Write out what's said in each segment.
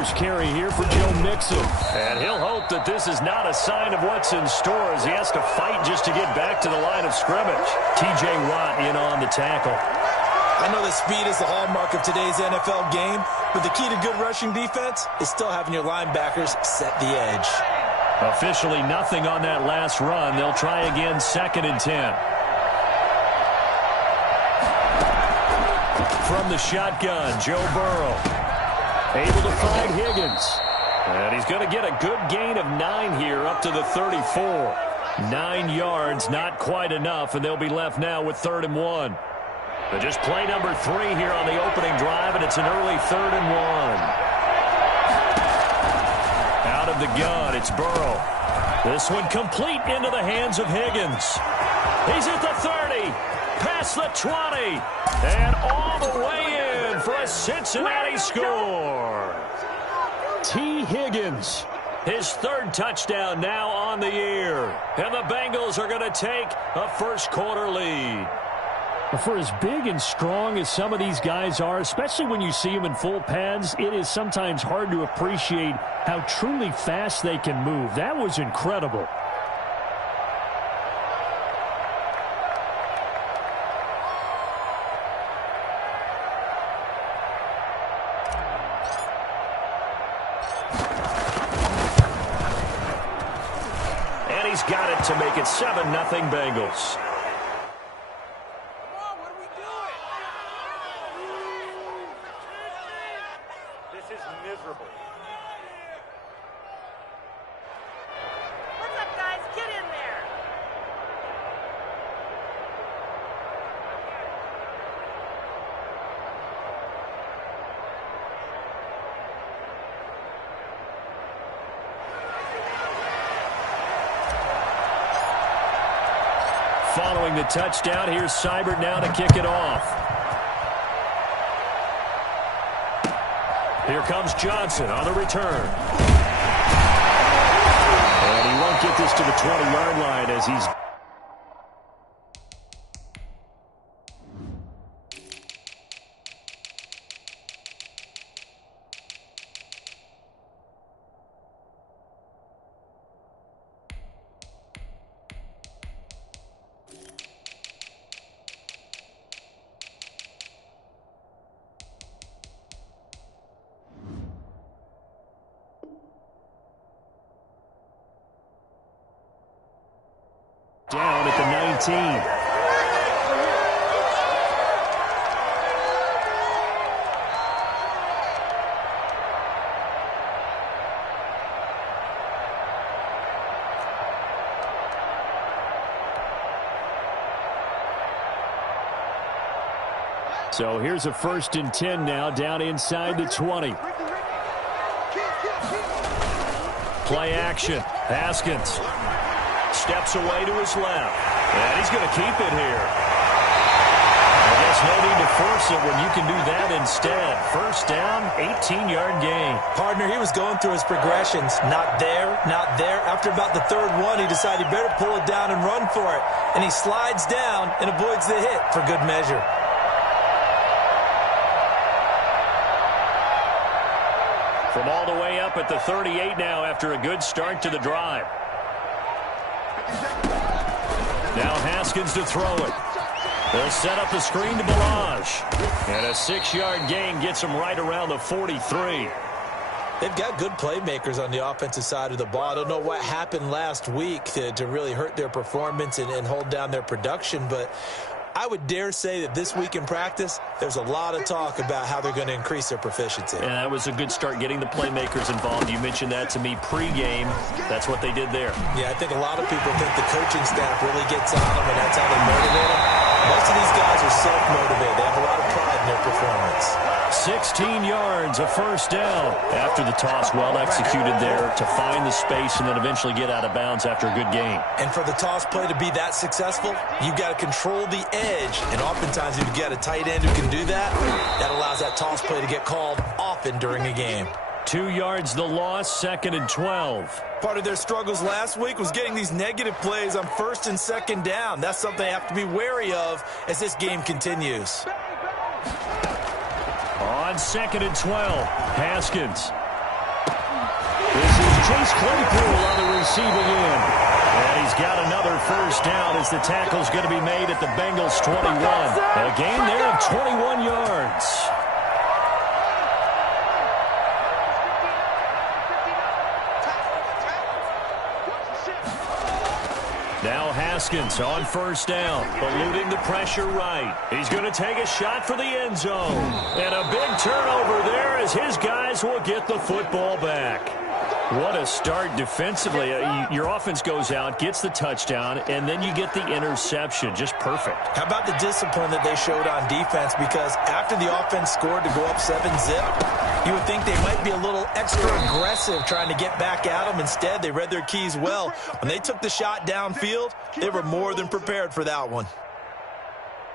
first carry here for Joe Mixon. And he'll hope that this is not a sign of what's in store as he has to fight just to get back to the line of scrimmage. T.J. Watt in on the tackle. I know that speed is the hallmark of today's NFL game, but the key to good rushing defense is still having your linebackers set the edge. Officially nothing on that last run. They'll try again, 2nd and 10. From the shotgun, Joe Burrow. Able to find Higgins. And he's going to get a good gain of 9 here up to the 34. 9 yards, not quite enough, and they'll be left now with 3rd and 1. But just play number 3 here on the opening drive, and it's an early 3rd and 1. Out of the gun, it's Burrow. This one complete into the hands of Higgins. He's at the 30, past the 20, and all the way in for a Cincinnati score. T. Higgins, his 3rd touchdown now on the year. And the Bengals are going to take a first-quarter lead. For as big and strong as some of these guys are, especially when you see them in full pads, it is sometimes hard to appreciate how truly fast they can move. That was incredible. And he's got it to make it 7-0 Bengals. Following the touchdown, here's Seibert now to kick it off. Here comes Johnson on the return. And he won't get this to the 20-yard line as he's... down at the 19. So here's a 1st and 10 now, down inside the 20. Play action. Haskins steps away to his left. And he's going to keep it here. I guess no need to force it when you can do that instead. 1st down, 18-yard gain. Partner, he was going through his progressions. Not there, not there. After about the 3rd one, he decided he better pull it down and run for it. And he slides down and avoids the hit for good measure. From all the way up at the 38 now after a good start to the drive. Now Haskins to throw it. They'll set up the screen to Balazs. And a 6-yard gain gets him right around the 43. They've got good playmakers on the offensive side of the ball. I don't know what happened last week to really hurt their performance and hold down their production, but I would dare say that this week in practice, there's a lot of talk about how they're going to increase their proficiency. And that was a good start getting the playmakers involved. You mentioned that to me pregame. That's what they did there. Yeah, I think a lot of people think the coaching staff really gets on them, and that's how they motivate them. Most of these guys are self-motivated. They have a lot of pride in their performance. 16 yards, a 1st down. After the toss, well executed there to find the space and then eventually get out of bounds after a good gain. And for the toss play to be that successful, you've got to control the edge. And oftentimes if you get a tight end who can do that, that allows that toss play to get called often during a game. 2 yards the loss, 2nd and 12. Part of their struggles last week was getting these negative plays on 1st and 2nd down. That's something they have to be wary of as this game continues. On 2nd and 12, Haskins Chase Claypool on the receiving end. And he's got another first down as the tackle's going to be made at the Bengals 21. A gain there of 21 yards. Now Haskins on first down, eluding the pressure right. He's going to take a shot for the end zone. And a big turnover there as his guys will get the football back. What a start defensively. Your offense goes out, gets the touchdown, and then you get the interception. Just perfect. How about the discipline that they showed on defense? Because after the offense scored to go up 7-zip, you would think they might be a little extra aggressive trying to get back at them. Instead, they read their keys well. When they took the shot downfield, they were more than prepared for that one.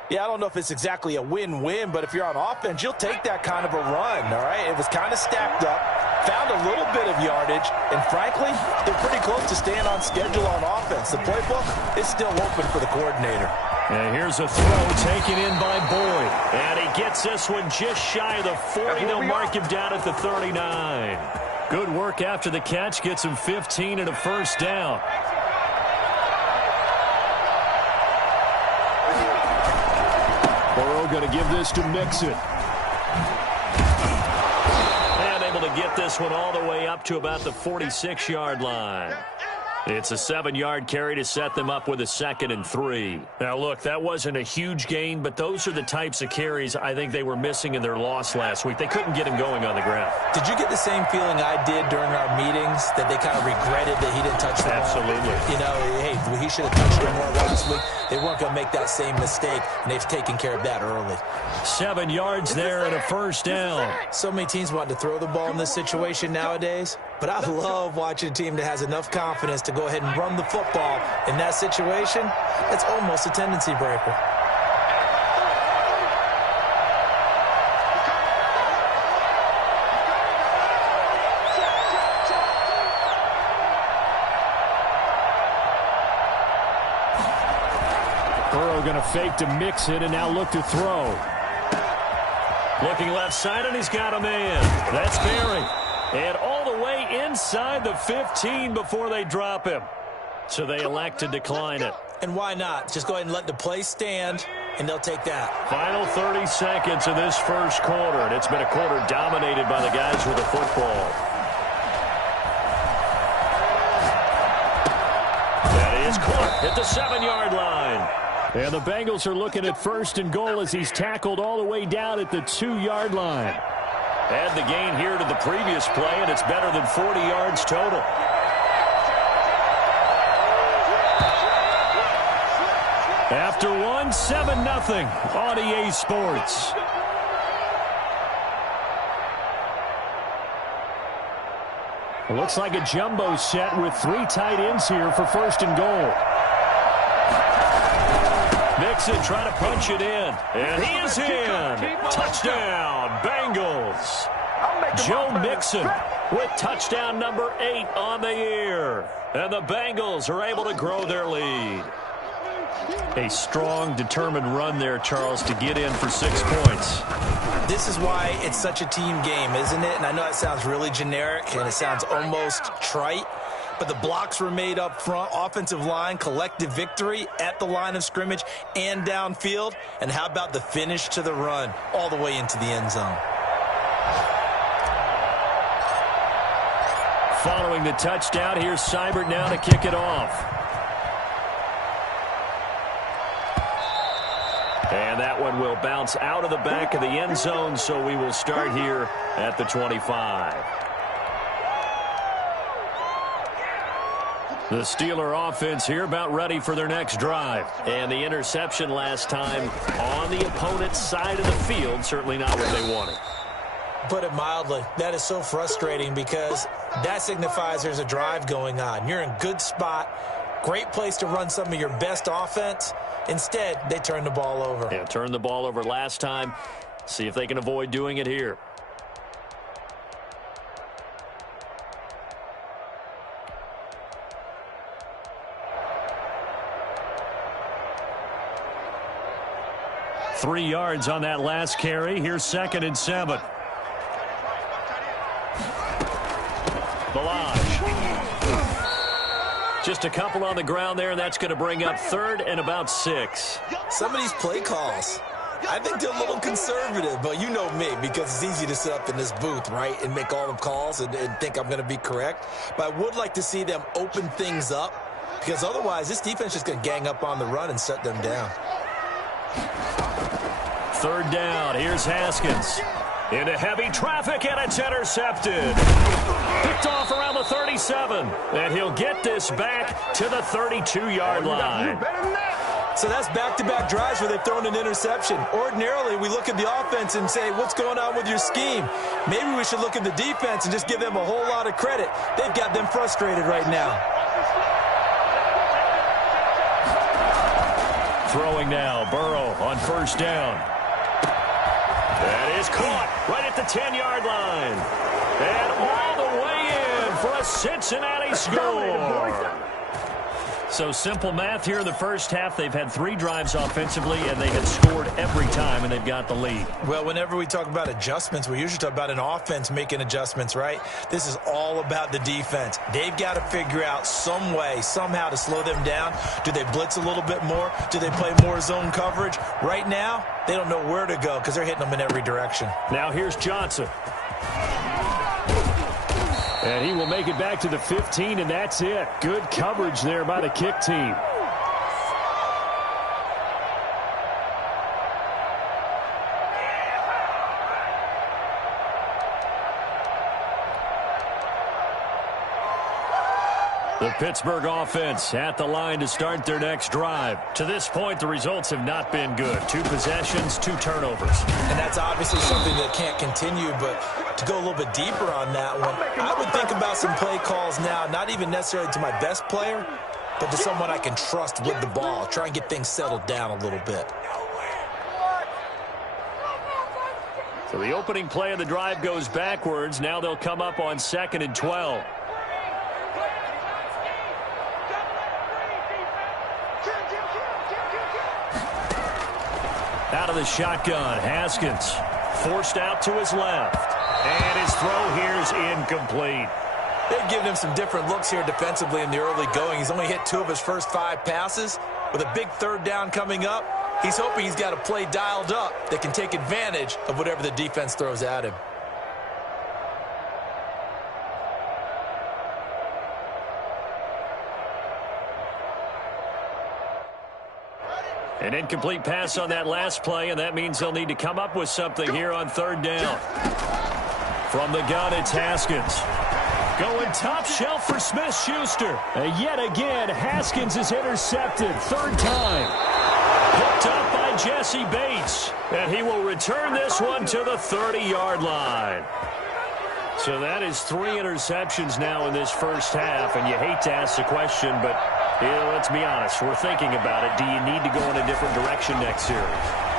Yeah, I don't know if it's exactly a win-win, but if you're on offense, you'll take that kind of a run, all right? It was kind of stacked up, found a little bit of yardage, and frankly, they're pretty close to staying on schedule on offense. The playbook is still open for the coordinator. And here's a throw taken in by Boyd. And he gets this one just shy of the 40. They'll mark him down at the 39. Good work after the catch. Gets him 15 and a first down. Burrow going to give this to Mixon. And able to get this one all the way up to about the 46-yard line. It's a 7-yard carry to set them up with a 2nd and 3. Now, look, that wasn't a huge gain, but those are the types of carries I think they were missing in their loss last week. They couldn't get him going on the ground. Did you get the same feeling I did during our meetings, that they kind of regretted that he didn't touch the ball? Absolutely. You know, hey, he should have touched it more last week. They weren't going to make that same mistake, and they've taken care of that early. 7 yards there and a first down. So many teams want to throw the ball in this situation nowadays, but I love watching a team that has enough confidence to go ahead and run the football. In that situation, it's almost a tendency breaker. Burrow going to fake to mix it and now look to throw. Looking left side, and he's got a man. That's Berry. And all the way inside the 15 before they drop him. So they elect to decline it. And why not? Just go ahead and let the play stand, and they'll take that. Final 30 seconds of this first quarter, and it's been a quarter dominated by the guys with the football. That is caught at the 7-yard line. And the Bengals are looking at 1st and goal as he's tackled all the way down at the 2-yard line. Add the gain here to the previous play, and it's better than 40 yards total. After one, 7-0 on EA Sports. It looks like a jumbo set with 3 tight ends here for 1st and goal. Mixon trying to punch it in. And he is in. Touchdown, Bengals. Joe Mixon with touchdown number 8 on the year. And the Bengals are able to grow their lead. A strong, determined run there, Charles, to get in for 6 points. This is why it's such a team game, isn't it? And I know it sounds really generic and it sounds almost trite, but the blocks were made up front, offensive line, collective victory at the line of scrimmage and downfield. And how about the finish to the run all the way into the end zone? Following the touchdown, here's Seibert now to kick it off. And that one will bounce out of the back of the end zone, so we will start here at the 25. The Steeler offense here about ready for their next drive. And the interception last time on the opponent's side of the field, certainly not what they wanted. Put it mildly, that is so frustrating because that signifies there's a drive going on. You're in a good spot, great place to run some of your best offense. Instead, they turn the ball over. Yeah, turned the ball over last time. See if they can avoid doing it here. Three yards on that last carry. Here's 2nd and 7. Balaj Just a couple on the ground there, and that's going to bring up 3rd and about 6. Some of these play calls, I think they're a little conservative, but you know me, because it's easy to sit up in this booth, right, and make all the calls and think I'm going to be correct. But I would like to see them open things up, because otherwise this defense is just going to gang up on the run and shut them down. 3rd down. Here's Haskins. Into heavy traffic, and it's intercepted. Picked off around the 37. And he'll get this back to the 32-yard line. So that's back-to-back drives where they've thrown an interception. Ordinarily, we look at the offense and say, what's going on with your scheme? Maybe we should look at the defense and just give them a whole lot of credit. They've got them frustrated right now. Throwing now, Burrow on 1st down. That is caught right at the 10-yard line. And all the way in for a Cincinnati score. So simple math here in the first half. They've had 3 drives offensively, and they had scored every time, and they've got the lead. Well, whenever we talk about adjustments, we usually talk about an offense making adjustments, right? This is all about the defense. They've got to figure out some way, somehow to slow them down. Do they blitz a little bit more? Do they play more zone coverage? Right now, they don't know where to go because they're hitting them in every direction. Now here's Johnson. And he will make it back to the 15, and that's it. Good coverage there by the kick team. The Pittsburgh offense at the line to start their next drive. To this point, the results have not been good. 2 possessions, 2 turnovers. And that's obviously something that can't continue, but to go a little bit deeper on that one, I would think about some play calls now, not even necessarily to my best player, but to someone I can trust with the ball. Try and get things settled down a little bit. So the opening play of the drive goes backwards. Now they'll come up on 2nd and 12. Out of the shotgun, Haskins forced out to his left. And his throw here is incomplete. They've given him some different looks here defensively in the early going. He's only hit 2 of his first 5 passes. With a big 3rd down coming up, he's hoping he's got a play dialed up that can take advantage of whatever the defense throws at him. An incomplete pass on that last play, and that means they'll need to come up with something here on 3rd down. From the gun, it's Haskins. Going top shelf for Smith-Schuster. Yet again, Haskins is intercepted. 3rd time. Picked up by Jesse Bates. And he will return this one to the 30-yard line. So that is 3 interceptions now in this first half, and you hate to ask the question, but let's be honest, we're thinking about it. Do you need to go in a different direction next year?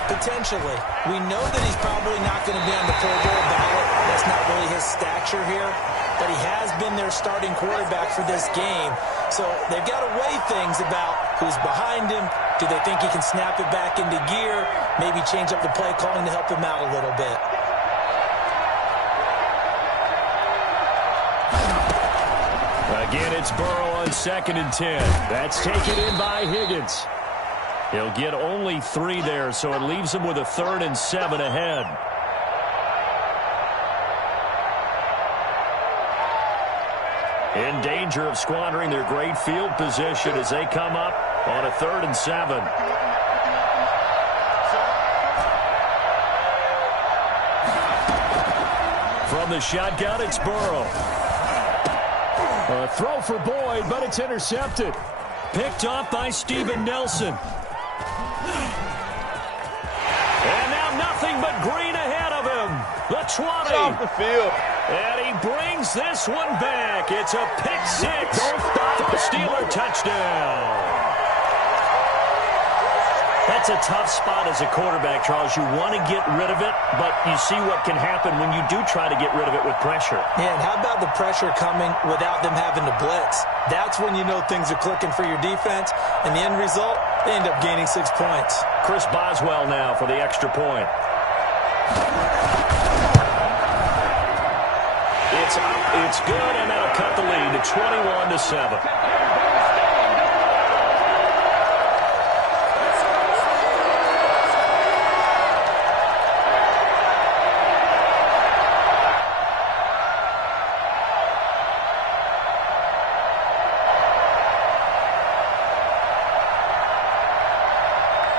Potentially. We know that he's probably not going to be on the Pro Bowl ballot. That's not really his stature here, but he has been their starting quarterback for this game. So they've got to weigh things about who's behind him. Do they think he can snap it back into gear? Maybe change up the play calling to help him out a little bit. Again, it's Burrow on 2nd and 10. That's taken in by Higgins. He'll get only 3 there, so it leaves him with a 3rd and 7 ahead. In danger of squandering their great field position as they come up on a 3rd and 7. From the shotgun, it's Burrow. A throw for Boyd, but it's intercepted. Picked off by Steven Nelson. And now nothing but green ahead of him. The 20. Off the field. And he brings this one back. It's a pick 6 for a Steeler touchdown. That's a tough spot as a quarterback, Charles. You want to get rid of it, but you see what can happen when you do try to get rid of it with pressure. Yeah, and how about the pressure coming without them having to blitz? That's when you know things are clicking for your defense, and the end result, they end up gaining 6 points. Chris Boswell now for the extra point. It's up, it's good, and that'll cut the lead to 21-7.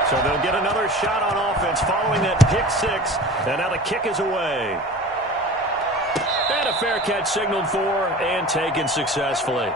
So they'll get another shot on offense following that pick six. And now the kick is away. And a fair catch signaled for and taken successfully.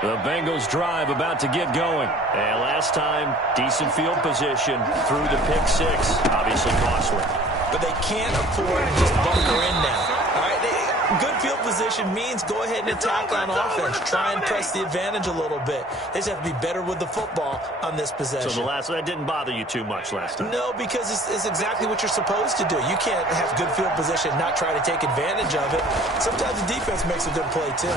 The Bengals drive about to get going. And last time, decent field position through the pick six. Obviously costly. But they can't afford to just bunker in now. All right, good field position means go ahead and attack on offense. Try and press the advantage a little bit. They just have to be better with the football on this possession. So that didn't bother you too much last time? No, because it's exactly what you're supposed to do. You can't have good field position and not try to take advantage of it. Sometimes the defense makes a good play, too.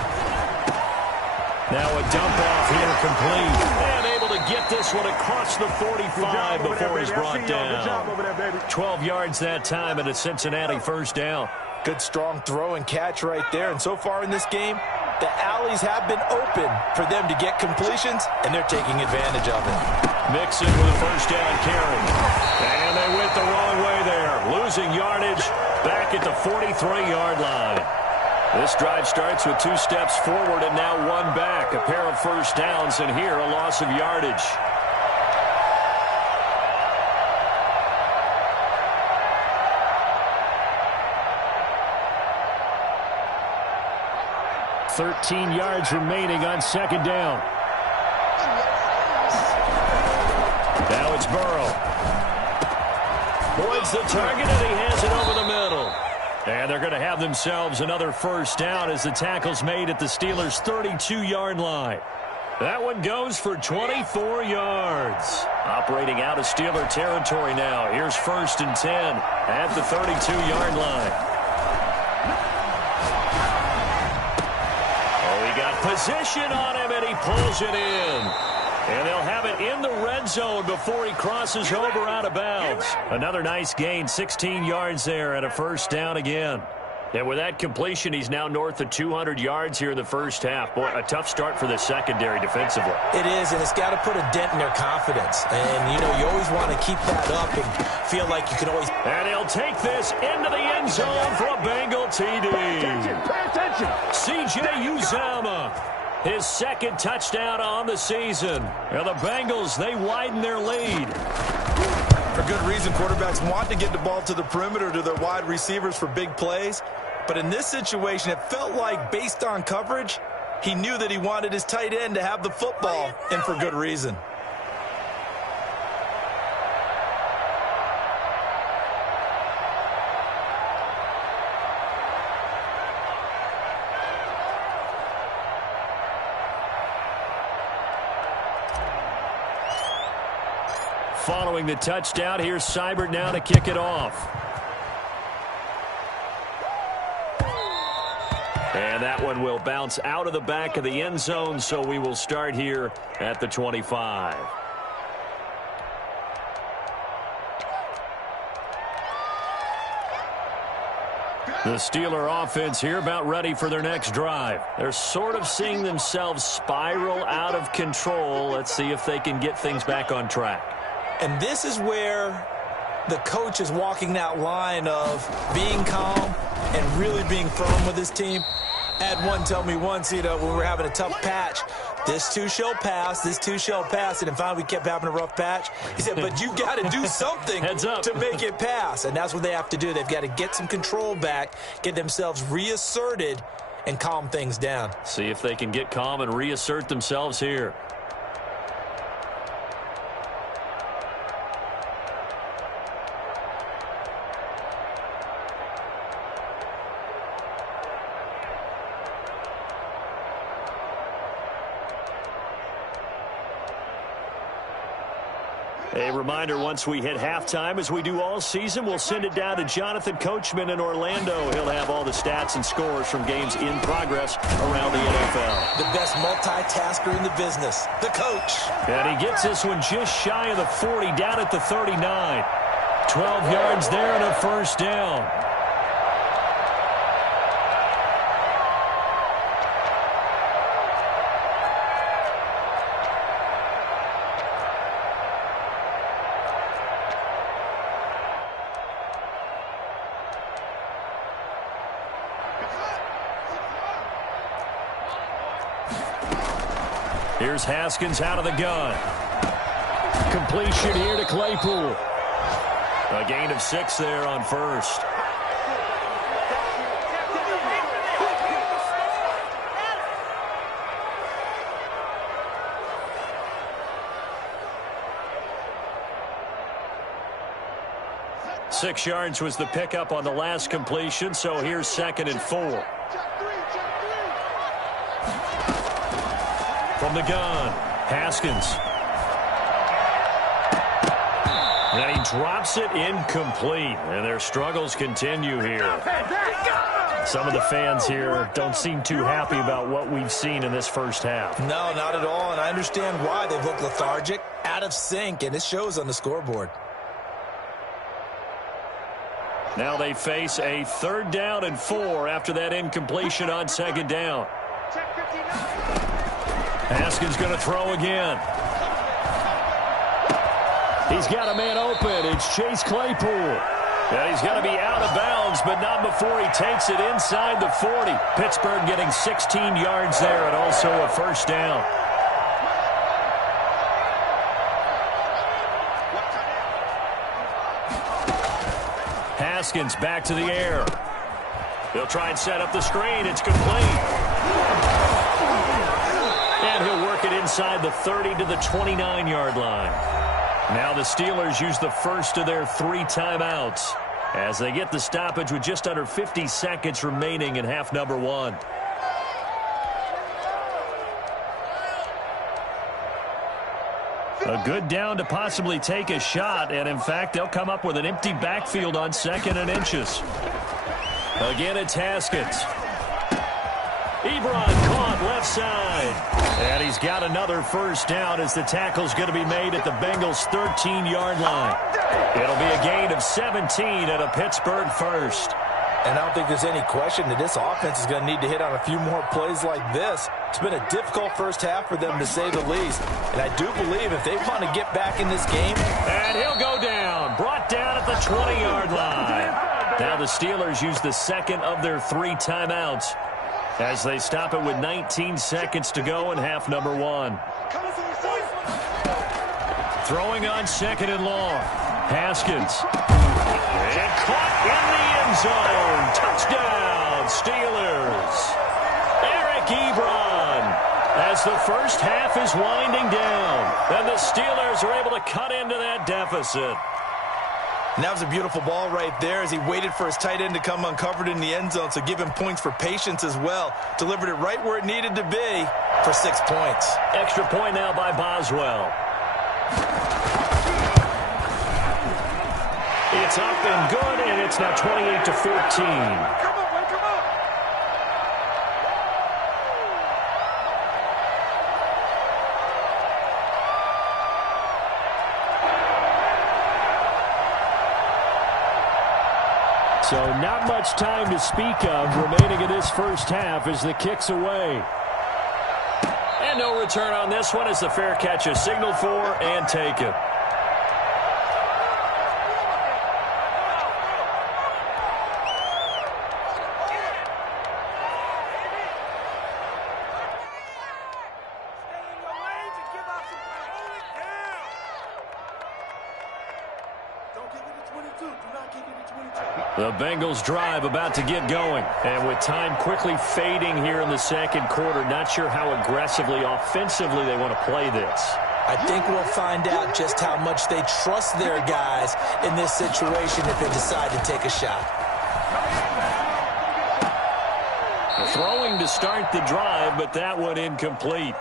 Now a dump off here complete. And able to get this one across the 45 before he's brought down. 12 yards that time and a Cincinnati first down. Good strong throw and catch right there. And so far in this game, the alleys have been open for them to get completions, and they're taking advantage of it. Mixon with a first down carry. And they went the wrong way there. Losing yardage back at the 43-yard line. This drive starts with 2 steps forward and now 1 back. A pair of first downs, and here a loss of yardage. .13 yards remaining on second down. Now it's Burrow. Boyd's the target, and he has it over the middle. And they're going to have themselves another first down as the tackle's made at the Steelers' 32-yard line. That one goes for 24 yards. Operating out of Steeler territory now. Here's 1st and 10 at the 32-yard line. Oh, he got position on him, and he pulls it in. And they'll have it in the red zone before he crosses over out of bounds. Another nice gain, 16 yards there, and a first down again. And with that completion, he's now north of 200 yards here in the first half. Boy, a tough start for the secondary defensively. It is, and it's got to put a dent in their confidence. And, you know, you always want to keep that up and feel like you can always... And he'll take this into the end zone for a Bengal TD. Pay attention. C.J. Uzomah. His second touchdown on the season. And the Bengals, they widen their lead. For good reason, quarterbacks want to get the ball to the perimeter to their wide receivers for big plays. But in this situation, it felt like, based on coverage, he knew that he wanted his tight end to have the football, and for good reason. Following the touchdown, here's Seibert now to kick it off. And that one will bounce out of the back of the end zone, so we will start here at the 25. The Steeler offense here about ready for their next drive. They're sort of seeing themselves spiral out of control. Let's see if they can get things back on track. And this is where the coach is walking that line of being calm and really being firm with his team. I had one tell me once, you know, when we were having a tough patch, this too shall pass, this too shall pass. And then finally we kept having a rough patch. He said, but you got to do something to make it pass. And that's what they have to do. They've got to get some control back, get themselves reasserted, and calm things down. See if they can get calm and reassert themselves here. A reminder, once we hit halftime, as we do all season, we'll send it down to Jonathan Coachman in Orlando. He'll have all the stats and scores from games in progress around the NFL. The best multitasker in the business, the coach. And he gets this one just shy of the 40, down at the 39. 12 yards there and a first down. Here's Haskins out of the gun. Completion here to Claypool. A gain of 6 there on first. Six yards was the pickup on the last completion, so here's 2nd and 4. From the gun, Haskins. And he drops it incomplete, and their struggles continue here. Some of the fans here don't seem too happy about what we've seen in this first half. No, not at all, and I understand why. They've looked lethargic, out of sync, and it shows on the scoreboard. Now they face a 3rd down and 4 after that incompletion on 2nd down. Haskins going to throw again. He's got a man open. It's Chase Claypool. And he's going to be out of bounds, but not before he takes it inside the 40. Pittsburgh getting 16 yards there and also a 1st down. Haskins back to the air. They'll try and set up the screen. It's complete. And he'll work it inside the 30 to the 29-yard line. Now the Steelers use the first of their 3 timeouts as they get the stoppage with just under 50 seconds remaining in half number 1. A good down to possibly take a shot, and in fact, they'll come up with an empty backfield on 2nd and inches. Again, it's Haskins. Ebron caught left side. And he's got another 1st down as the tackle's going to be made at the Bengals' 13-yard line. It'll be a gain of 17 and a Pittsburgh 1st. And I don't think there's any question that this offense is going to need to hit on a few more plays like this. It's been a difficult first half for them, to say the least. And I do believe if they want to get back in this game. And he'll go down. Brought down at the 20-yard line. Now the Steelers use the 2nd of their 3 timeouts as they stop it with 19 seconds to go in half number 1. Throwing on 2nd and long. Haskins. And caught in the end zone. Touchdown, Steelers. Eric Ebron. As the first half is winding down, and the Steelers are able to cut into that deficit. And that was a beautiful ball right there as he waited for his tight end to come uncovered in the end zone, so give him points for patience as well. Delivered it right where it needed to be for 6 points. Extra point now by Boswell. It's up and good, and it's now 28-14. So not much time to speak of remaining in this first half as the kick's away. And no return on this one as the fair catch is signaled for and taken. The Bengals drive about to get going. And with time quickly fading here in the second quarter, not sure how aggressively, offensively they want to play this. I think we'll find out just how much they trust their guys in this situation if they decide to take a shot. Throwing to start the drive, but that one incomplete.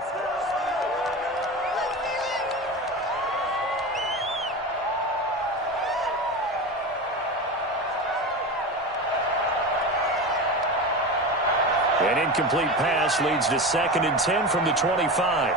An incomplete pass leads to 2nd and 10 from the 25.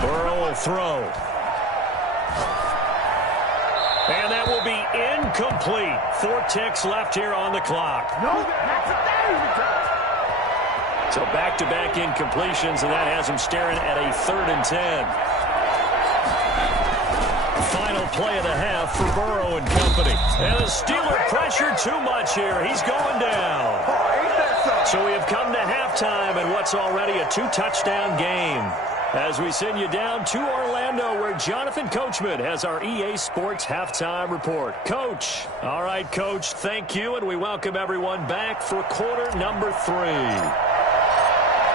Burrow will throw. And that will be incomplete. 4 ticks left here on the clock. So back-to-back incompletions, and that has him staring at a 3rd and 10. final play of the half for Burrow and company. And the Steeler pressure too much here. He's going down. So we have come to halftime in what's already a 2-touchdown game. As we send you down to Orlando, where Jonathan Coachman has our EA Sports Halftime Report. Coach. All right, Coach, thank you, and we welcome everyone back for quarter number 3.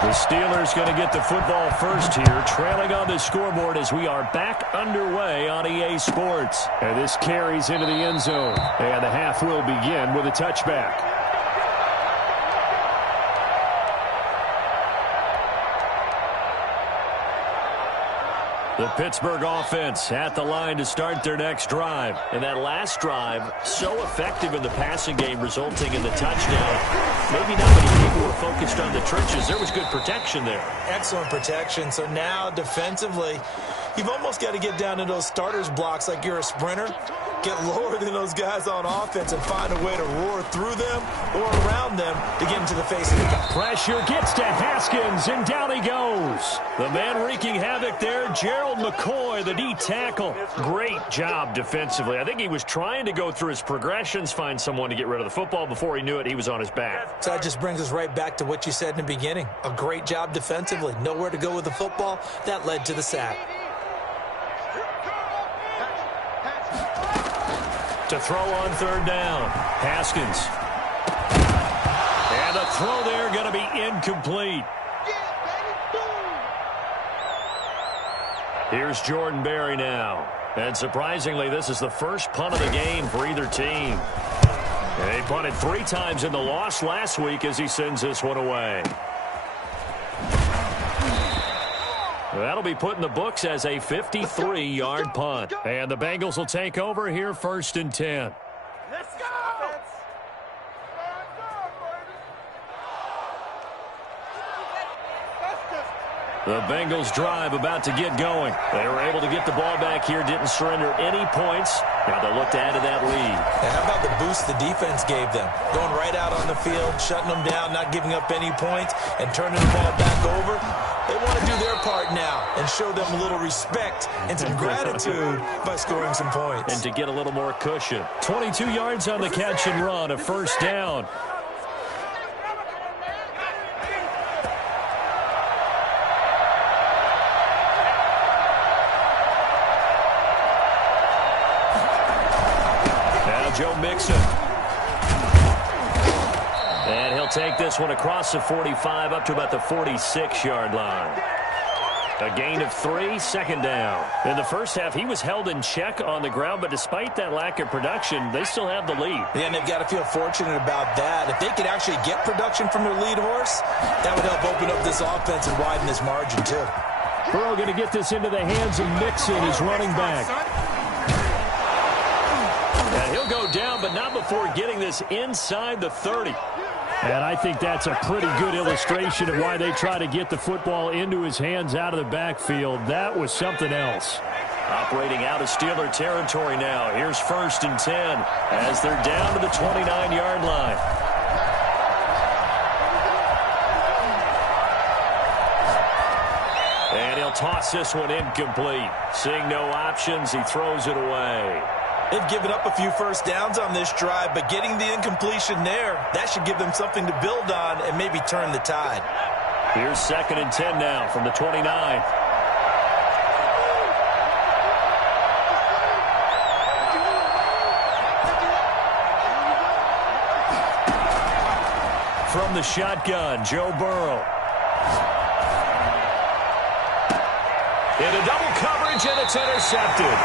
The Steelers going to get the football first here, trailing on the scoreboard as we are back underway on EA Sports. And this carries into the end zone. And the half will begin with a touchback. The Pittsburgh offense at the line to start their next drive. And that last drive, so effective in the passing game, resulting in the touchdown. Maybe not many people were focused on the trenches. There was good protection there. Excellent protection. So now, defensively, you've almost got to get down to those starters blocks like you're a sprinter. Get lower than those guys on offense and find a way to roar through them or around them to get into the face of the guy. Pressure gets to Haskins, and down he goes. The man wreaking havoc there, Gerald McCoy, the D tackle. Great job defensively. I think he was trying to go through his progressions, find someone to get rid of the football. Before he knew it, he was on his back. So that just brings us right back to what you said in the beginning. A great job defensively. Nowhere to go with the football. That led to the sack. To throw on third down, Haskins. And the throw there going to be incomplete. Here's Jordan Berry now. And surprisingly, this is the first punt of the game for either team. And he punted 3 times in the loss last week as he sends this one away. That'll be put in the books as a 53-yard punt. And the Bengals will take over here, 1st and 10. Let's go! The Bengals drive about to get going. They were able to get the ball back here, didn't surrender any points. Now they'll look to add to that lead. And how about the boost the defense gave them? Going right out on the field, shutting them down, not giving up any points, and turning the ball back over. They want to do their part now and show them a little respect and some gratitude by scoring some points. And to get a little more cushion. 22 yards on the catch and run, a 1st down. Now Joe Mixon. And he'll take this one across the 45 up to about the 46-yard line. A gain of 3, 2nd down. In the first half, he was held in check on the ground, but despite that lack of production, they still have the lead. Yeah, and they've got to feel fortunate about that. If they could actually get production from their lead horse, that would help open up this offense and widen this margin, too. Burrow going to get this into the hands of Mixon, his running back. And he'll go down, but not before getting this inside the 30. And I think that's a pretty good illustration of why they try to get the football into his hands out of the backfield. That was something else. Operating out of Steeler territory now. Here's 1st and 10 as they're down to the 29-yard line. And he'll toss this one incomplete. Seeing no options, he throws it away. They've given up a few 1st downs on this drive, but getting the incompletion there, that should give them something to build on and maybe turn the tide. Here's 2nd and 10 now from the 29. From the shotgun, Joe Burrow. Into double coverage, and it's intercepted.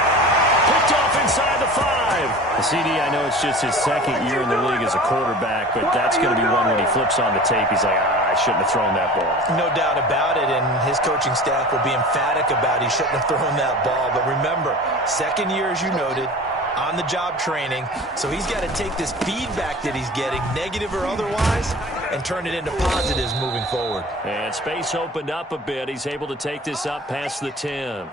Picked off inside the 5. CD, I know it's just his 2nd year in the league as a quarterback, but that's going to be one when he flips on the tape. He's like, I shouldn't have thrown that ball. No doubt about it, and his coaching staff will be emphatic about he shouldn't have thrown that ball. But remember, 2nd year, as you noted, on-the-job training, so he's got to take this feedback that he's getting, negative or otherwise, and turn it into positives moving forward. And space opened up a bit. He's able to take this up past the 10.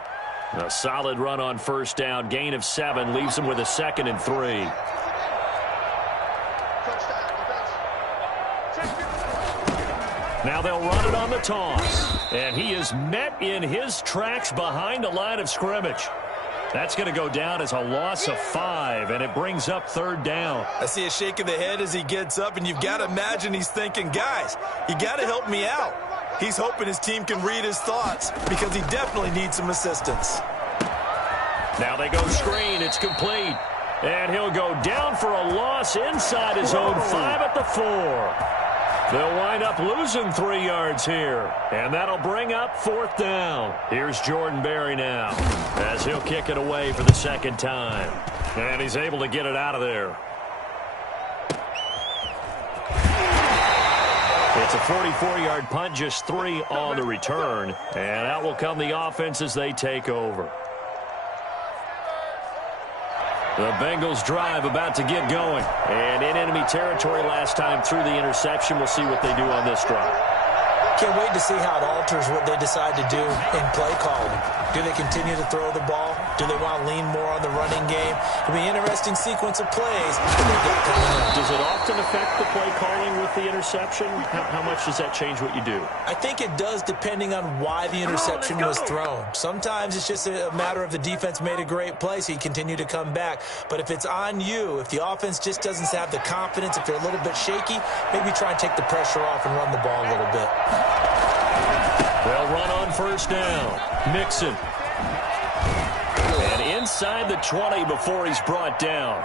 A solid run on 1st down. Gain of 7 leaves him with a 2nd and 3. Now they'll run it on the toss. And he is met in his tracks behind the line of scrimmage. That's going to go down as a loss of 5, and it brings up 3rd down. I see a shake of the head as he gets up, and you've got to imagine he's thinking, guys, you got to help me out. He's hoping his team can read his thoughts because he definitely needs some assistance. Now they go screen. It's complete. And he'll go down for a loss inside his own 5 at the 4. They'll wind up losing 3 yards here. And that'll bring up 4th down. Here's Jordan Berry now as he'll kick it away for the 2nd time. And he's able to get it out of there. It's a 44-yard punt, just 3 on the return. And out will come the offense as they take over. The Bengals drive about to get going. And in enemy territory last time through the interception. We'll see what they do on this drive. Can't wait to see how it alters what they decide to do in play calling. Do they continue to throw the ball? Do they want to lean more on the running game? It'll be an interesting sequence of plays. Does it often affect the play calling with the interception? How much does that change what you do? I think it does depending on why the interception was thrown. Sometimes it's just a matter of the defense made a great play, so you continue to come back. But if it's on you, if the offense just doesn't have the confidence, if they're a little bit shaky, maybe try and take the pressure off and run the ball a little bit. They'll run on 1st down. Mixon. And inside the 20 before he's brought down.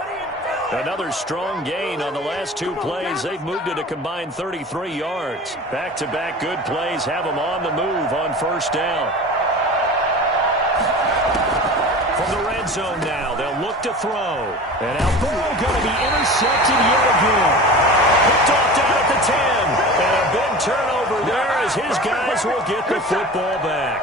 Another strong gain on the last 2 plays. They've moved it a combined 33 yards. Back-to-back good plays have them on the move on 1st down. From the red zone now, they'll look to throw. And now Burrow going to be intercepted yet again. Picked off down at the 10. And a big turnover there as his guys will get the football back.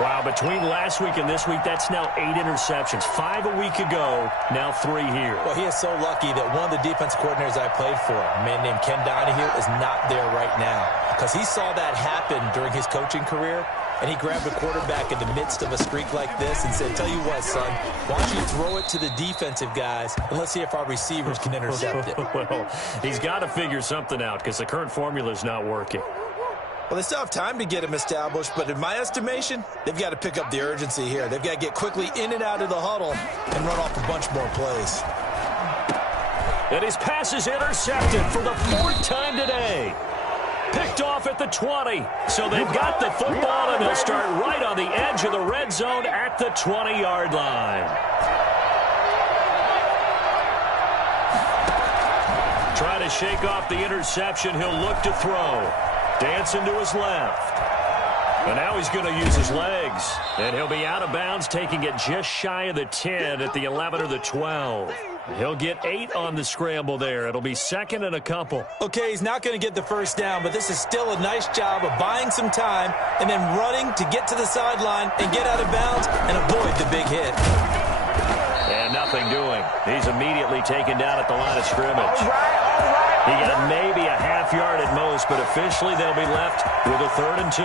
Wow, between last week and this week, that's now 8 interceptions. 5 a week ago, now 3 here. Well, he is so lucky that one of the defense coordinators I played for, a man named Ken Donahue, is not there right now. Because he saw that happen during his coaching career, and he grabbed a quarterback in the midst of a streak like this and said, tell you what, son, why don't you throw it to the defensive guys, and let's see if our receivers can intercept it. Well, he's got to figure something out because the current formula is not working. Well, they still have time to get him established, but in my estimation, they've got to pick up the urgency here. They've got to get quickly in and out of the huddle and run off a bunch more plays. And his pass is intercepted for the 4th time today. Picked off at the 20. So they've got the football, and they'll start right on the edge of the red zone at the 20-yard line. Trying to shake off the interception. He'll look to throw. Dancing to his left. And now he's going to use his legs. And he'll be out of bounds, taking it just shy of the 10 at the 11 or the 12. He'll get 8 on the scramble there. It'll be 2nd and a couple. Okay, he's not going to get the 1st down, but this is still a nice job of buying some time and then running to get to the sideline and get out of bounds and avoid the big hit. And nothing doing. He's immediately taken down at the line of scrimmage. He got maybe a half yard at most, but officially they'll be left with a 3rd and 2.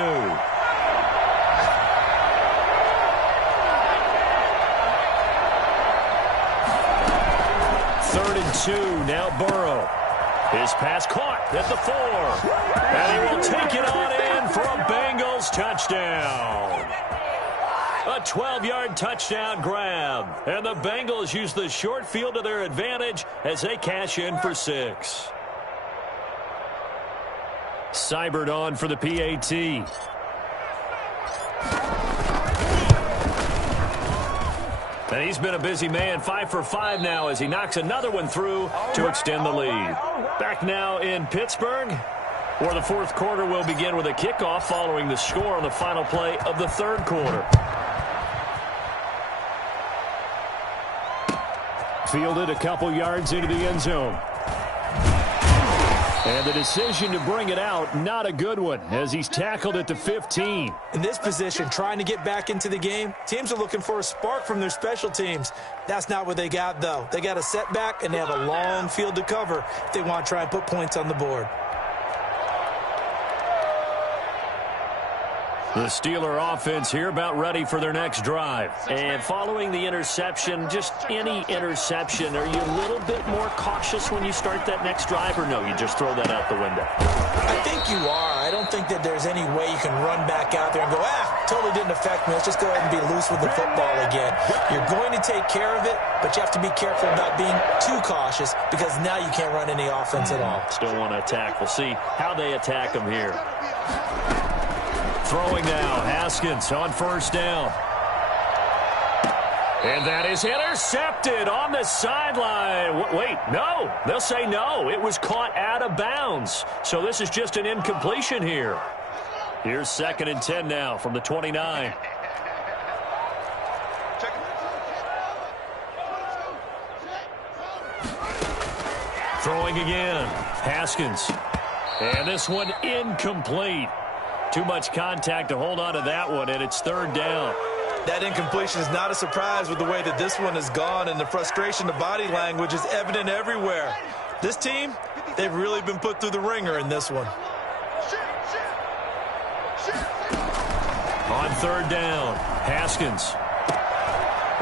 3rd and 2, now Burrow. His pass caught at the 4. And he will take it on in for a Bengals touchdown. A 12-yard touchdown grab. And the Bengals use the short field to their advantage as they cash in for 6. Seibert on for the PAT. And he's been a busy man, 5 for 5 now as he knocks another one through to extend the lead. Back now in Pittsburgh, where the 4th quarter will begin with a kickoff following the score on the final play of the 3rd quarter. Fielded a couple yards into the end zone. And the decision to bring it out, not a good one, as he's tackled at the 15. In this position, trying to get back into the game, teams are looking for a spark from their special teams. That's not what they got, though. They got a setback, and they have a long field to cover if they want to try and put points on the board. The Steeler offense here about ready for their next drive. And following the interception, just any interception, are you a little bit more cautious when you start that next drive, or no, you just throw that out the window? I think you are. I don't think that there's any way you can run back out there and go, totally didn't affect me. Let's just go ahead and be loose with the football again. You're going to take care of it, but you have to be careful about being too cautious because now you can't run any offense at all. Still want to attack. We'll see how they attack them here. Throwing now, Haskins on first down. And that is intercepted on the sideline. Wait, no. They'll say no. It was caught out of bounds. So this is just an incompletion here. Here's 2nd and 10 now from the 29. Throwing again. Haskins. And this one incomplete. Too much contact to hold on to that one, and it's 3rd down. That incompletion is not a surprise with the way that this one has gone, and the frustration, the body language is evident everywhere. This team, they've really been put through the ringer in this one. On 3rd down, Haskins.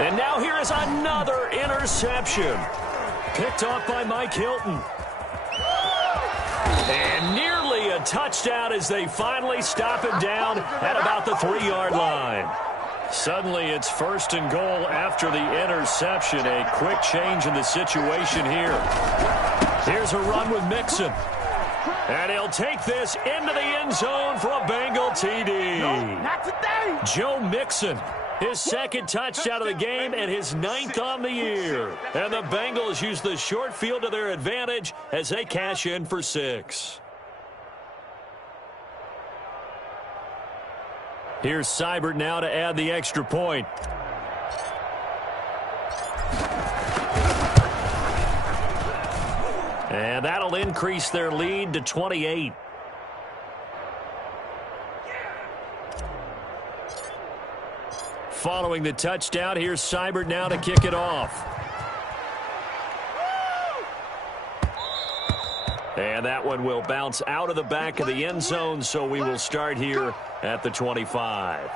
And now here is another interception. Picked off by Mike Hilton. And nearly a touchdown as they finally stop him down at about the 3-yard line. Suddenly it's 1st and goal after the interception. A quick change in the situation here. Here's a run with Mixon. And he'll take this into the end zone for a Bengal TD. No, not today. Joe Mixon, his 2nd touchdown of the game and his 9th on the year. And the Bengals use the short field to their advantage as they cash in for 6. Here's Seibert now to add the extra point. And that'll increase their lead to 28. Following the touchdown, here's Seibert now to kick it off. And that one will bounce out of the back of the end zone, so we will start here at the 25.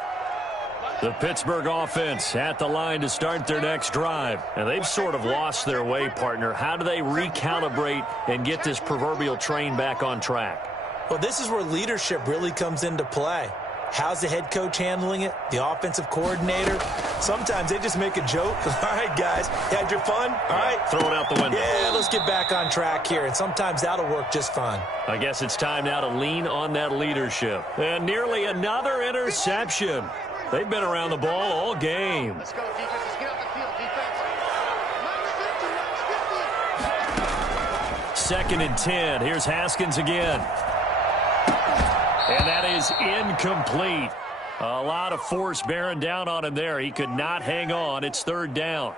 The Pittsburgh offense at the line to start their next drive. And they've sort of lost their way, partner. How do they recalibrate and get this proverbial train back on track? Well, this is where leadership really comes into play. How's the head coach handling it? The offensive coordinator? Sometimes they just make a joke. All right, guys, you had your fun? All right. Throw it out the window. Yeah, let's get back on track here. And sometimes that'll work just fine. I guess it's time now to lean on that leadership. And nearly another interception. They've been around the ball all game. Let's go, defense. Let's get off the field, defense. 2nd and 10. Here's Haskins again. And that is incomplete. A lot of force bearing down on him there. He could not hang on. It's 3rd down.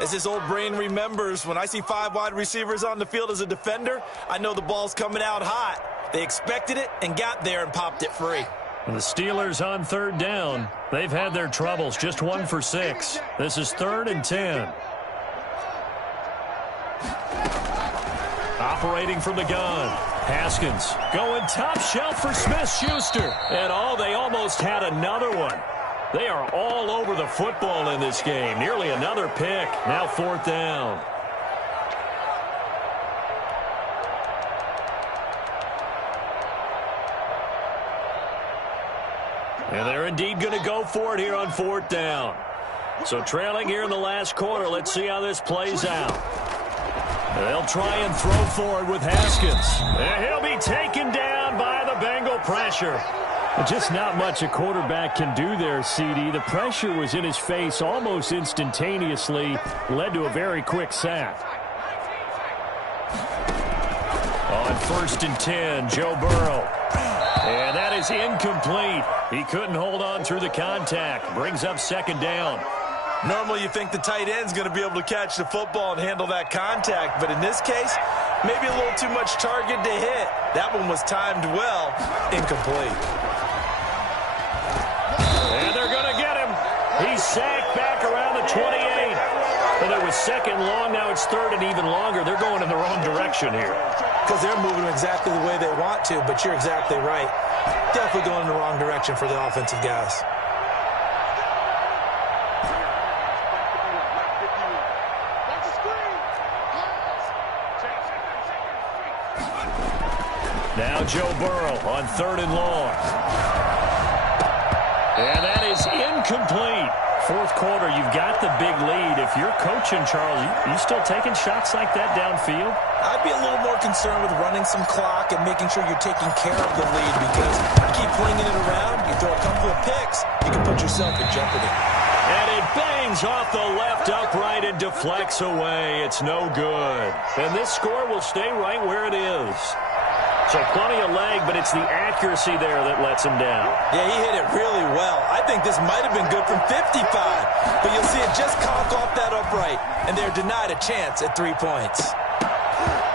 As his old brain remembers, when I see 5 wide receivers on the field as a defender, I know the ball's coming out hot. They expected it and got there and popped it free. And the Steelers on 3rd down. They've had their troubles. Just 1 for 6. This is 3rd and 10. Operating from the gun. Haskins going top shelf for Smith-Schuster. And they almost had another one. They are all over the football in this game. Nearly another pick. Now 4th down. And they're indeed going to go for it here on 4th down. So trailing here in the last quarter. Let's see how this plays out. They'll try and throw forward with Haskins. And he'll be taken down by the Bengal pressure. Just not much a quarterback can do there, CD. The pressure was in his face almost instantaneously. Led to a very quick sack. On 1st and 10, Joe Burrow. And that is incomplete. He couldn't hold on through the contact. Brings up 2nd down. Normally you think the tight end's going to be able to catch the football and handle that contact, but in this case, maybe a little too much target to hit. That one was timed well, incomplete. And they're going to get him. He's sacked back around the 28. And it was 2nd long, now it's 3rd and even longer. They're going in the wrong direction here. Because they're moving exactly the way they want to, but you're exactly right. Definitely going in the wrong direction for the offensive guys. Now Now Joe Burrow on 3rd and long. And that is incomplete. Fourth quarter, you've got the big lead. If you're coaching, Charles, you still taking shots like that downfield? I'd be a little more concerned with running some clock and making sure you're taking care of the lead, because you keep flinging it around, you throw a couple of picks, you can put yourself in jeopardy. And it bangs off the left upright and deflects away. It's no good. And this score will stay right where it is. So plenty of leg, but it's the accuracy there that lets him down. Yeah, he hit it really well. I think this might have been good from 55, but you'll see it just conk off that upright, and they're denied a chance at 3 points.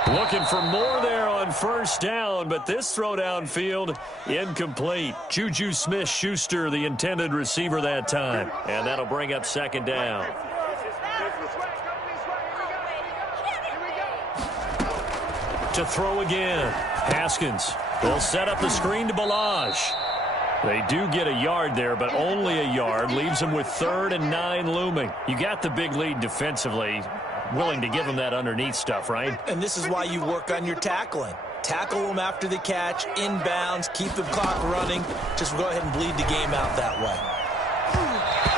Looking for more there on first down, but this throw downfield incomplete. Juju Smith-Schuster, the intended receiver that time, and that'll bring up 2nd down. To throw again. Haskins will set up the screen to Ballage. They do get a yard there, but only a yard. Leaves them with 3rd and 9 looming. You got the big lead defensively. Willing to give them that underneath stuff, right? And this is why you work on your tackling. Tackle them after the catch, inbounds, keep the clock running. Just go ahead and bleed the game out that way.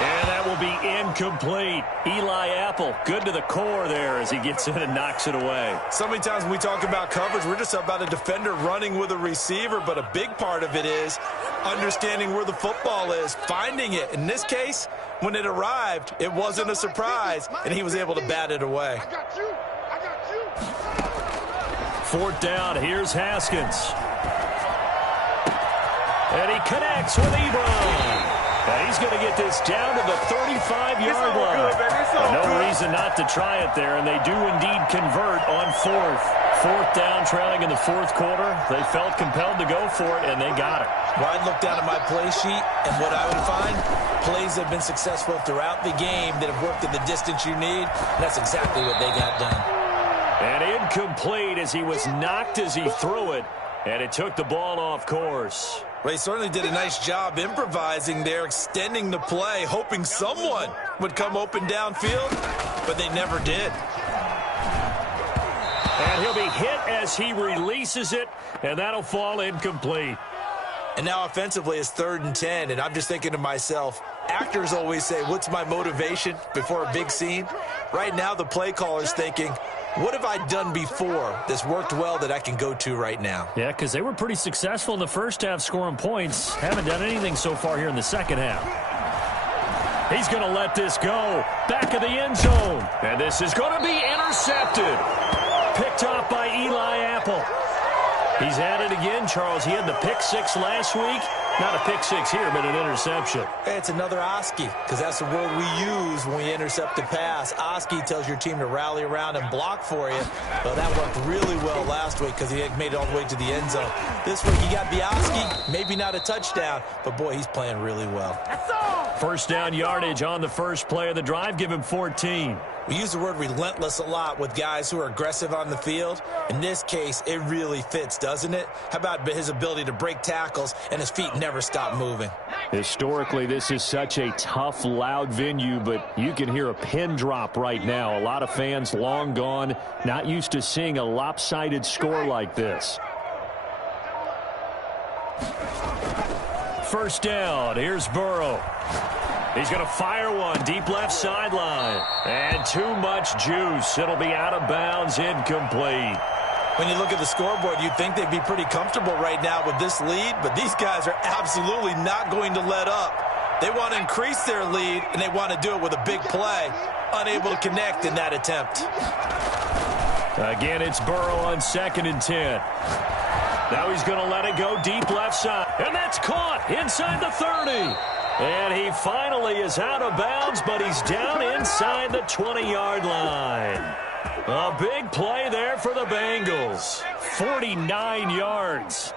And that will be incomplete. Eli Apple, good to the core there as he gets in and knocks it away. So many times when we talk about coverage, we're just about a defender running with a receiver, but a big part of it is understanding where the football is, finding it. In this case, when it arrived, it wasn't a surprise, and he was able to bat it away. I got you. 4th down, here's Haskins. And he connects with Ebron. And he's going to get this down to the 35-yard line. No reason not to try it there, and they do indeed convert on 4th. 4th down, trailing in the 4th quarter. They felt compelled to go for it, and they got it. Well, I'd look down at my play sheet, and what I would find, plays have been successful throughout the game that have worked at the distance you need, and that's exactly what they got done. And incomplete as he was knocked as he threw it, and it took the ball off course. Well, he certainly did a nice job improvising there, extending the play, hoping someone would come open downfield, but they never did. And he'll be hit as he releases it, and that'll fall incomplete. And now offensively it's 3rd and 10, and I'm just thinking to myself, actors always say, what's my motivation before a big scene? Right now the play caller's thinking, what have I done before that's worked well that I can go to right now? Yeah, because they were pretty successful in the first half scoring points. Haven't done anything so far here in the second half. He's going to let this go. Back of the end zone. And this is going to be intercepted. Picked off by Eli Apple. He's at it again, Charles. He had the pick 6 last week. Not a pick 6 here, but an interception. Hey, it's another Oski, because that's the word we use when we intercept a pass. Oski tells your team to rally around and block for you. Well, that worked really well last week because he had made it all the way to the end zone. This week he got the Oski, maybe not a touchdown, but boy, he's playing really well. First down yardage on the first play of the drive. Give him 14. We use the word relentless a lot with guys who are aggressive on the field. In this case, it really fits, doesn't it? How about his ability to break tackles and his feet never stop moving? Historically, this is such a tough, loud venue, but you can hear a pin drop right now. A lot of fans long gone, not used to seeing a lopsided score like this. First down, here's Burrow. He's going to fire one deep left sideline. And too much juice. It'll be out of bounds, incomplete. When you look at the scoreboard, you'd think they'd be pretty comfortable right now with this lead, but these guys are absolutely not going to let up. They want to increase their lead, and they want to do it with a big play. Unable to connect in that attempt. Again, it's Burrow on 2nd and 10. Now he's going to let it go deep left side. And that's caught inside the 30. And he finally is out of bounds, but he's down inside the 20-yard line. A big play there for the Bengals. 49 yards.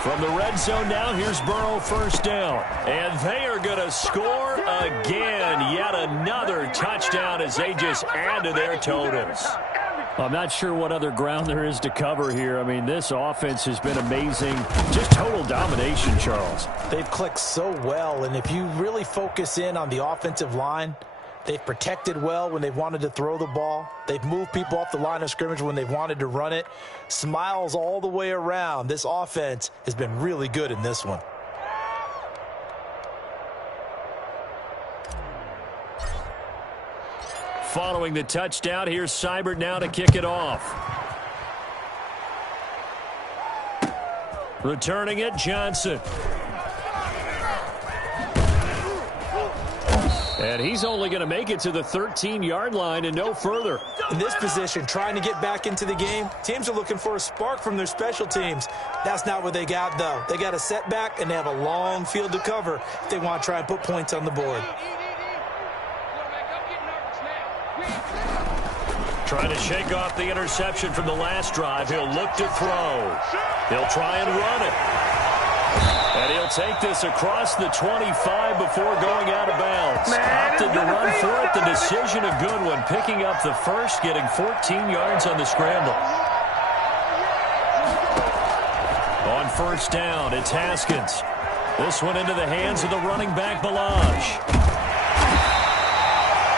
From the red zone now, here's Burrow first down. And they are going to score again. Yet another touchdown as they just add to their totals. I'm not sure what other ground there is to cover here. I mean, this offense has been amazing. Just total domination, Charles. They've clicked so well, and if you really focus in on the offensive line, They've protected well when they've wanted to throw the ball. They've moved people off the line of scrimmage when they've wanted to run it. Smiles all the way around. This offense has been really good in this one. Following the touchdown, here's Seibert now to kick it off. Returning it, Johnson. And he's only going to make it to the 13-yard line and no further. In this position, trying to get back into the game, teams are looking for a spark from their special teams. That's not what they got, though. They got a setback, and they have a long field to cover if they want to try and put points on the board. Trying to shake off the interception from the last drive. He'll look to throw. He'll try and run it. And he'll take this across the 25 before going out of bounds. Opted to run for it. The decision a good one. Picking up the first, getting 14 yards on the scramble. On first down, it's Haskins. This one into the hands of the running back, Ballage.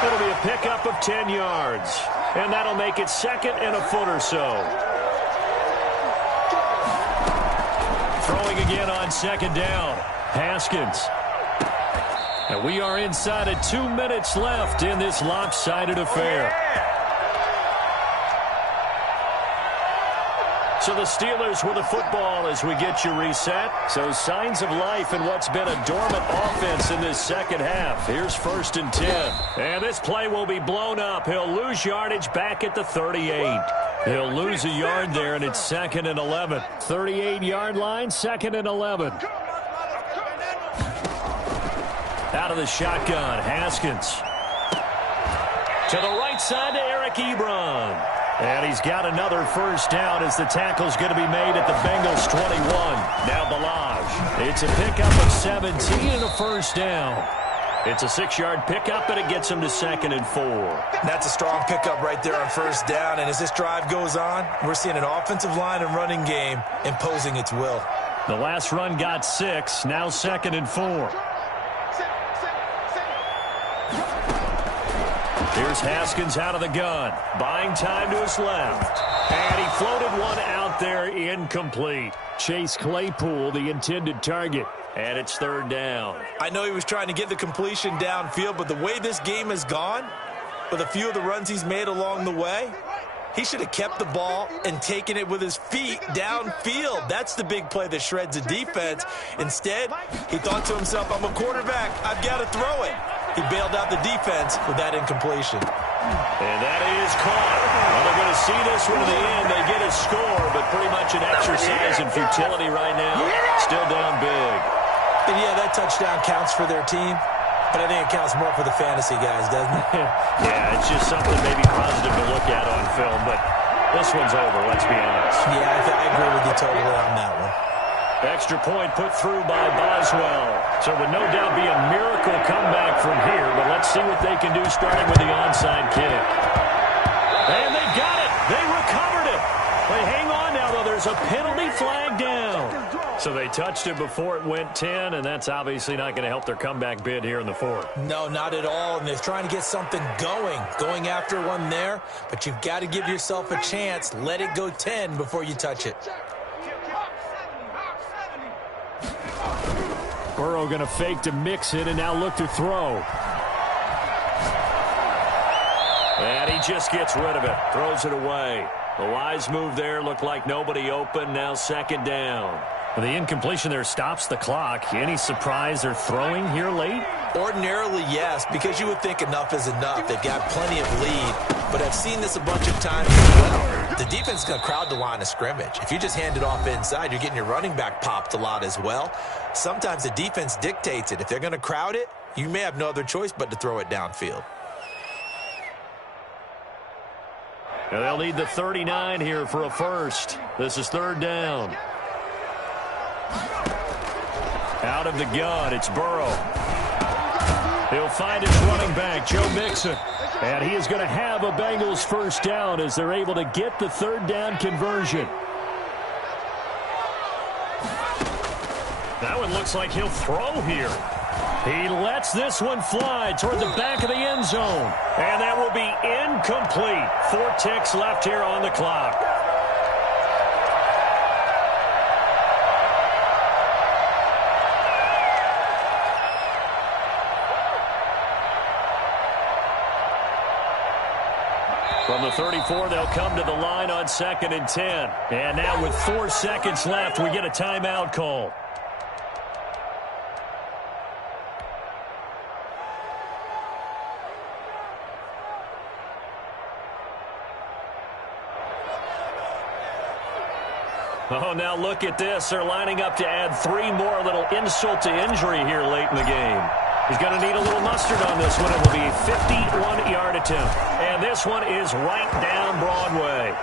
It'll be a pickup of 10 yards. And that'll make it second and a foot or so. Throwing again on second down. Haskins. And we are inside of 2 minutes left in this lopsided affair. So the Steelers with the football as we get you reset. So signs of life in what's been a dormant offense in this second half. Here's 1st and 10. And this play will be blown up. He'll lose yardage back at the 38. He'll lose a yard there, and it's 2nd and 11. 38-yard line, 2nd and 11. Out of the shotgun, Haskins. To the right side to Eric Ebron. And he's got another first down as the tackle's going to be made at the Bengals 21. Now Ballage. It's a pickup of 17 and a first down. It's a 6-yard pickup, and it gets him to 2nd and 4. That's a strong pickup right there on first down. And as this drive goes on, we're seeing an offensive line and running game imposing its will. The last run got 6. Now 2nd and 4. Here's Haskins out of the gun. Buying time to his left. And he floated one out there incomplete. Chase Claypool, the intended target. And it's 3rd down. I know he was trying to get the completion downfield, but the way this game has gone, with a few of the runs he's made along the way, he should have kept the ball and taken it with his feet downfield. That's the big play that shreds the defense. Instead, he thought to himself, I'm a quarterback. I've got to throw it. He bailed out the defense with that incompletion. And that is caught. Well, they're going to see this one to the end. They get a score, but pretty much an exercise in futility right now. Still down big. And yeah, that touchdown counts for their team, but I think it counts more for the fantasy guys, doesn't it? Yeah, it's just something maybe positive to look at on film, but this one's over, let's be honest. Yeah, I agree with you totally on that one. Extra point put through by Boswell. So it would no doubt be a miracle comeback from here, but let's see what they can do starting with the onside kick. And they got it. They recovered it. They hang on now, though. There's a penalty flag down. So they touched it before it went 10, and that's obviously not going to help their comeback bid here in the 4th. No, not at all, and they're trying to get something going after one there, but you've got to give yourself a chance. Let it go 10 before you touch it. Burrow going to fake to mix it and now look to throw. And he just gets rid of it. Throws it away. The wise move there. Looked like nobody open. Now 2nd down. The incompletion there stops the clock. Any surprise they're throwing here late? Ordinarily, yes, because you would think enough is enough. They've got plenty of lead, but I've seen this a bunch of times as well. The defense is going to crowd the line of scrimmage. If you just hand it off inside, you're getting your running back popped a lot as well. Sometimes the defense dictates it. If they're going to crowd it, you may have no other choice but to throw it downfield. And they'll need the 39 here for a first. This is 3rd down. Out of the gun, it's Burrow. He'll find his running back, Joe Mixon. And he is going to have a Bengals first down as they're able to get the 3rd down conversion. That one looks like he'll throw here. He lets this one fly toward the back of the end zone. And that will be incomplete. 4 ticks left here on the clock. From the 34, they'll come to the line on 2nd and 10. And now with 4 seconds left, we get a timeout call. Oh, now look at this. They're lining up to add 3 more, a little insult to injury here late in the game. He's going to need a little mustard on this one. It will be a 51-yard attempt. And this one is right down Broadway.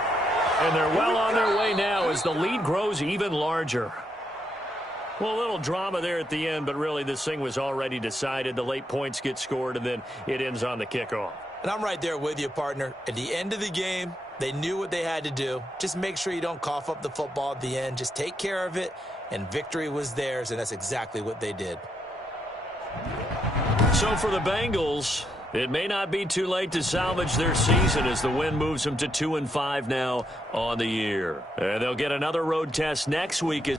And they're well on their way now as the lead grows even larger. Well, a little drama there at the end, but really this thing was already decided. The late points get scored, and then it ends on the kickoff. And I'm right there with you, partner. At the end of the game, they knew what they had to do. Just make sure you don't cough up the football at the end. Just take care of it, and victory was theirs, and that's exactly what they did. So for the Bengals, it may not be too late to salvage their season as the win moves them to 2-5 now on the year. And they'll get another road test next week.